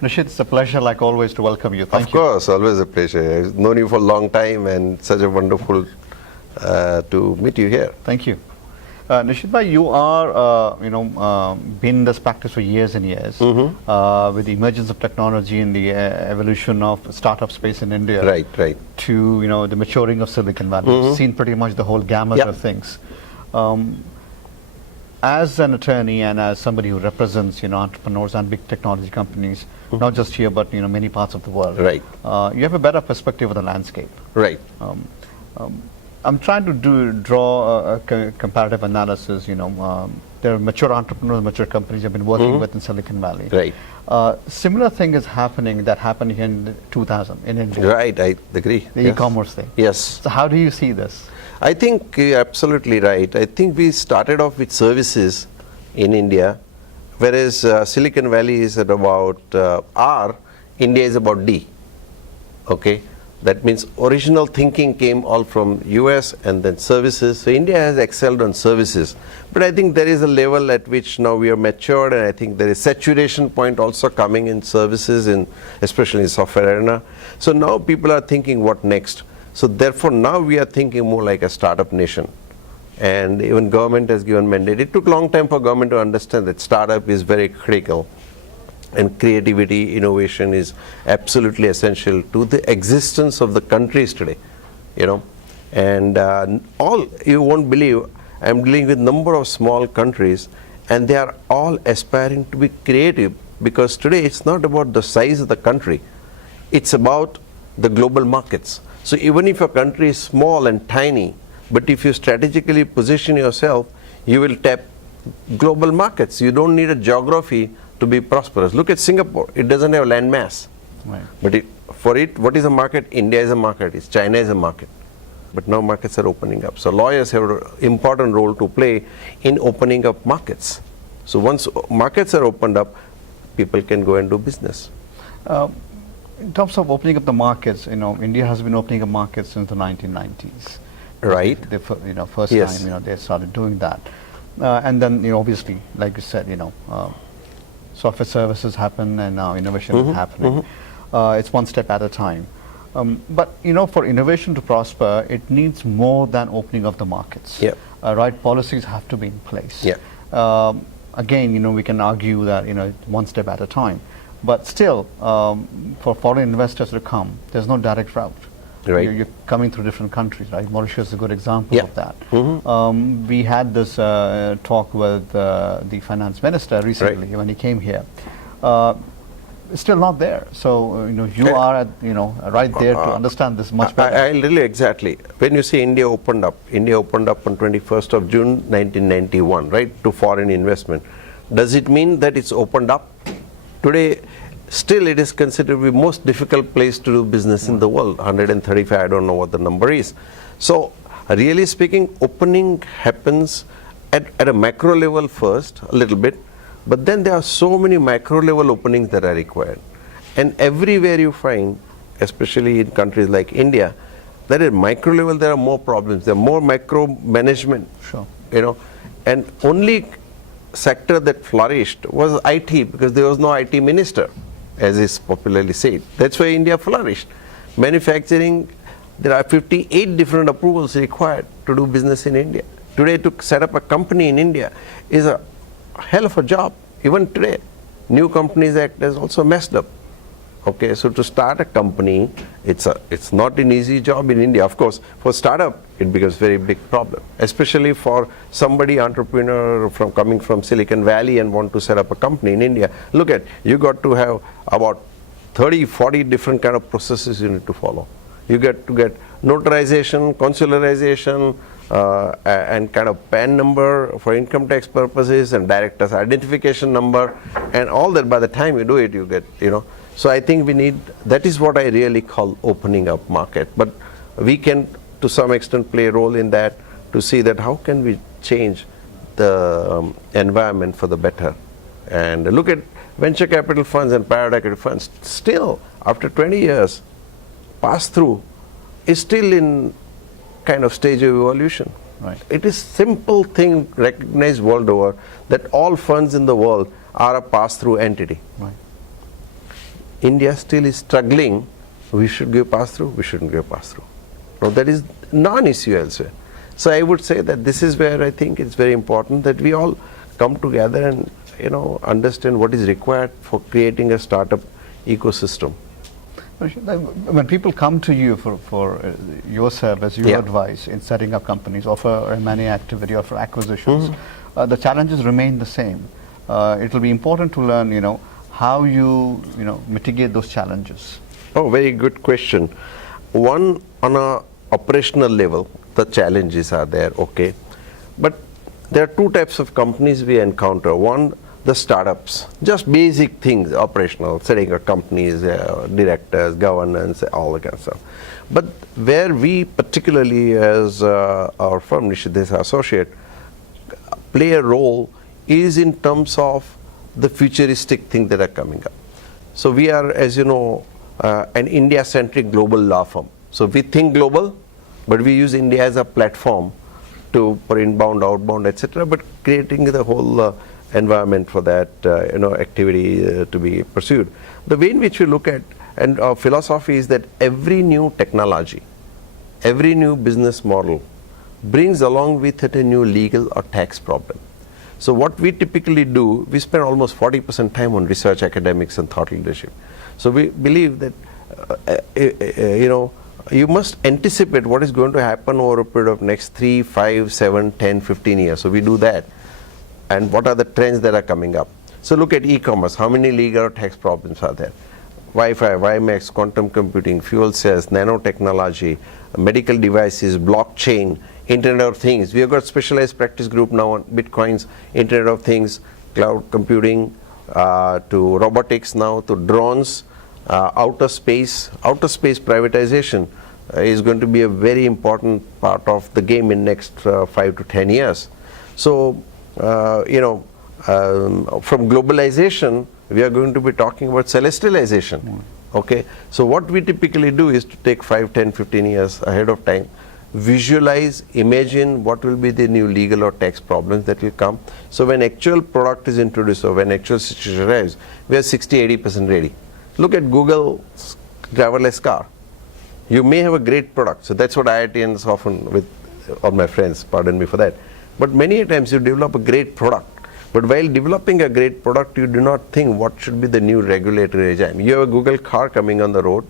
Nishith, it's a pleasure, like always, to welcome you. Thank you. Of course, always a pleasure. I've known you for a long time, and such a wonderful to meet you here. Thank you. Nishith bhai, you are, been in this practice for years and years, with the emergence of technology and the evolution of startup space in India. Right. To, the maturing of Silicon Valley. You've seen pretty much the whole gamut of things. As an attorney and as somebody who represents, entrepreneurs and big technology companies, not just here, but, many parts of the world. Right. You have a better perspective of the landscape. Right. I'm trying to draw a comparative analysis. There are mature entrepreneurs, mature companies you've been working with in Silicon Valley. Right. Similar thing is happening that happened here in 2000 in India. Right, I agree. The e-commerce thing. Yes. So how do you see this? I think you're absolutely right. I think we started off with services in India, whereas Silicon Valley is at about R, India is about D. Okay. That means original thinking came all from US and then services. So India has excelled on services. But I think there is a level at which now we are matured, and I think there is saturation point also coming in services, especially in software arena. So now people are thinking what next. So therefore now we are thinking more like a startup nation. And even government has given mandate. It took a long time for government to understand that startup is very critical. And creativity, innovation is absolutely essential to the existence of the countries today, And you won't believe, I'm dealing with number of small countries, and they are all aspiring to be creative, because today it's not about the size of the country, it's about the global markets. So even if a country is small and tiny, but if you strategically position yourself, you will tap global markets. You don't need a geography to be prosperous. Look at Singapore. It doesn't have land mass. Right. But what is a market? India is a market. China is a market. But now markets are opening up. So lawyers have an important role to play in opening up markets. So once markets are opened up, people can go and do business. In terms of opening up the markets, India has been opening up markets since the 1990s. Right. First time, they started doing that. And then, obviously, like you said, software services happen, and now innovation is happening. It's one step at a time. But, for innovation to prosper, it needs more than opening of the markets. Yeah. Right? Policies have to be in place. Yeah. Again, we can argue that, one step at a time. But still, for foreign investors to come, there's no direct route. Right. You're coming through different countries, right? Mauritius is a good example of that. We had this talk with the finance minister recently when he came here. It's still not there. So, you are, right there to understand this much better. I really exactly. When you say India opened up on 21st of June 1991, right, to foreign investment. Does it mean that it's opened up? Today, still it is considered to be most difficult place to do business in the world. 135, I don't know what the number is. So, really speaking, opening happens at a macro level first, a little bit, but then there are so many macro level openings that are required. And everywhere you find, especially in countries like India, that at micro level there are more problems. There are more micro management. Sure. And only sector that flourished was IT, because there was no IT minister, as is popularly said. That's why India flourished. Manufacturing, there are 58 different approvals required to do business in India. Today, to set up a company in India is a hell of a job. Even today, New Companies Act has also messed up. Okay, so to start a company, it's not an easy job in India. Of course, for startup, it becomes very big problem, especially for somebody entrepreneur coming from Silicon Valley and want to set up a company in India. Look at, you got to have about 30, 40 different kind of processes you need to follow. You get to get notarization, consularization, and kind of PAN number for income tax purposes, and director's identification number, and all that. By the time you do it, you get, So I think that is what I really call opening up market. But we can, to some extent, play a role in that to see that how can we change the environment for the better. And look at venture capital funds and private equity funds. Still, after 20 years, pass-through is still in kind of stage of evolution. Right. It is simple thing recognized world over that all funds in the world are a pass-through entity. Right. India still is struggling, we should give pass-through, we shouldn't give pass-through. Now that is non-issue elsewhere. So I would say that this is where I think it's very important that we all come together and understand what is required for creating a startup ecosystem. When people come to you for your service, your advice in setting up companies, or for M&A activity or for acquisitions, the challenges remain the same. It will be important to learn, how you mitigate those challenges. Oh, very good question. One, on a operational level, the challenges are there, okay. But there are two types of companies we encounter. One, the startups, just basic things, operational, setting up companies, directors, governance, all that kind of stuff. But where we particularly as our firm, Nishith Desai Associate, play a role is in terms of the futuristic things that are coming up. So we are, as you know, an India-centric global law firm. So we think global, but we use India as a platform for inbound, outbound, etc., but creating the whole environment for that activity to be pursued. The way in which we look at, and our philosophy is that every new technology, every new business model brings along with it a new legal or tax problem. So what we typically do, we spend almost 40% time on research, academics, and thought leadership. So we believe that you must anticipate what is going to happen over a period of next 3, 5, 7, 10, 15 years. So we do that. And what are the trends that are coming up? So look at e-commerce. How many legal or tax problems are there? Wi-Fi, WiMAX, quantum computing, fuel cells, nanotechnology, medical devices, blockchain, Internet of Things. We have got specialized practice group now on Bitcoins, Internet of Things, cloud computing, to robotics now, to drones, outer space. Outer space privatization is going to be a very important part of the game in next 5 to 10 years. So, from globalization, we are going to be talking about celestialization. Okay, so what we typically do is to take 5, 10, 15 years ahead of time, visualize, imagine what will be the new legal or tax problems that will come. So when actual product is introduced or when actual situation arrives, we are 60-80% ready. Look at Google's driverless car. You may have a great product, so that's what IITians often, with all my friends, pardon me for that. But many times you develop a great product. But while developing a great product, you do not think what should be the new regulatory regime. You have a Google car coming on the road,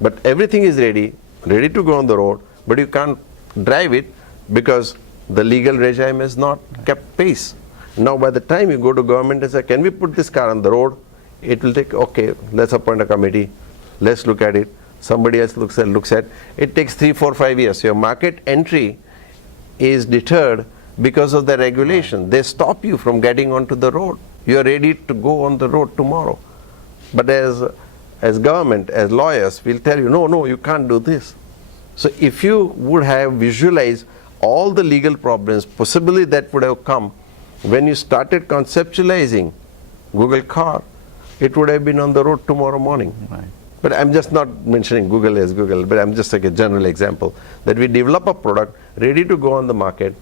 but everything is ready to go on the road, but you can't drive it because the legal regime has not kept pace. Now by the time you go to government and say, can we put this car on the road? It will take, okay, let's appoint a committee, let's look at it. Somebody else looks at it. Takes 3, 4, 5 years. Your market entry is deterred because of the regulation. They stop you from getting onto the road. You are ready to go on the road tomorrow. But as government, as lawyers, we'll tell you, no, you can't do this. So if you would have visualized all the legal problems possibly that would have come when you started conceptualizing Google car, it would have been on the road tomorrow morning. Right. But I'm just not mentioning Google as Google, but I'm just like a general example that we develop a product ready to go on the market,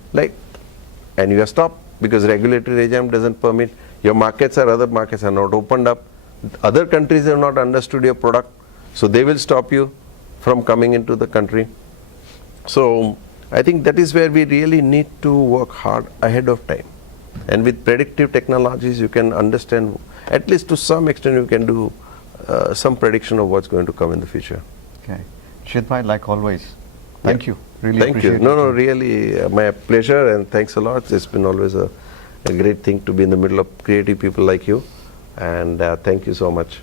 and you are stopped because regulatory regime doesn't permit. Your markets or other markets are not opened up. Other countries have not understood your product, so they will stop you from coming into the country. So I think that is where we really need to work hard ahead of time. And with predictive technologies, you can understand, at least to some extent, you can do some prediction of what's going to come in the future. Okay. Nishith bhai, like always, thank you. Really Thank appreciate you. it. No, really, my pleasure, and thanks a lot. It's been always a great thing to be in the middle of creative people like you, and thank you so much.